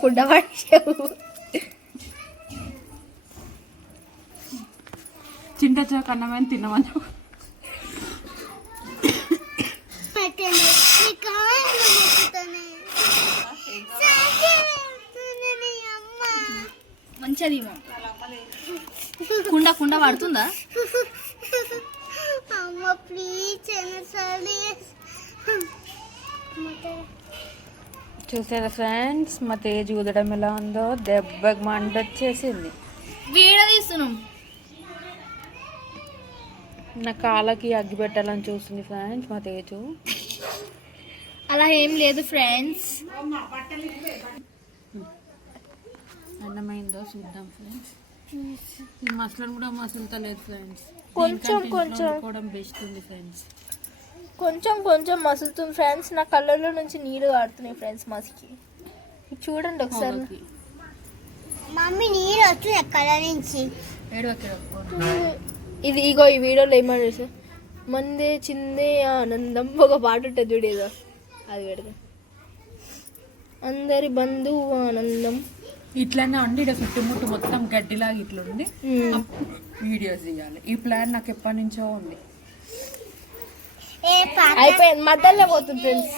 పుట్టపడిచావు చింటచా కన్నమని తిన్నమని మంచిది కుండ కుండ పడుతుందా అమ్మ ప్లీజ్ చూసారా ఫ్రెండ్స్ మా తేజ్ ఊదడం ఎలా ఉందో దెబ్బకి మంట వచ్చేసింది. వీడ తీస్తున్నాం. నా కాళ్ళకి అగ్గి పెట్టాలని చూస్తుంది ఫ్రెండ్స్ మా తేజు. అలా ఏం లేదు ఫ్రెండ్స్. అన్నమైందో చూద్దాం ఫ్రెండ్స్. ఈ మసలను కూడా మసులుతలేదు ఫ్రెండ్స్. కొంచెం కొంచెం బెస్ట్ ఉంది ఫ్రెండ్స్. కొంచెం కొంచెం మసులుతుంది ఫ్రెండ్స్. నా కళ్ళల్లో నుంచి నీళ్ళు కారుతున్నాయి ఫ్రెండ్స్ మసికి. చూడండి ఒకసారి. మమ్మీ నీళ్ళు వస్తుంది ఎక్కడ నుంచి. ఇది ఇగో ఈ వీడియోలో ఏమన్నా సార్ మందే చిందే ఆనందం ఒక పాట ఉంటుంది చూడు ఏదో అది పెడతా. అందరి బంధువు ఆనందం ఇట్లానే అండి ఇక్కడ చుట్టుముట్టు మొత్తం గడ్డిలాగా ఇట్లా ఉంది. వీడియోస్ తీయాలి. ఈ ప్లాన్ నాకు ఎప్పటి నుంచో ఉంది. అయిపోయింది మధ్యలో పోతుంది ఫ్రెండ్స్.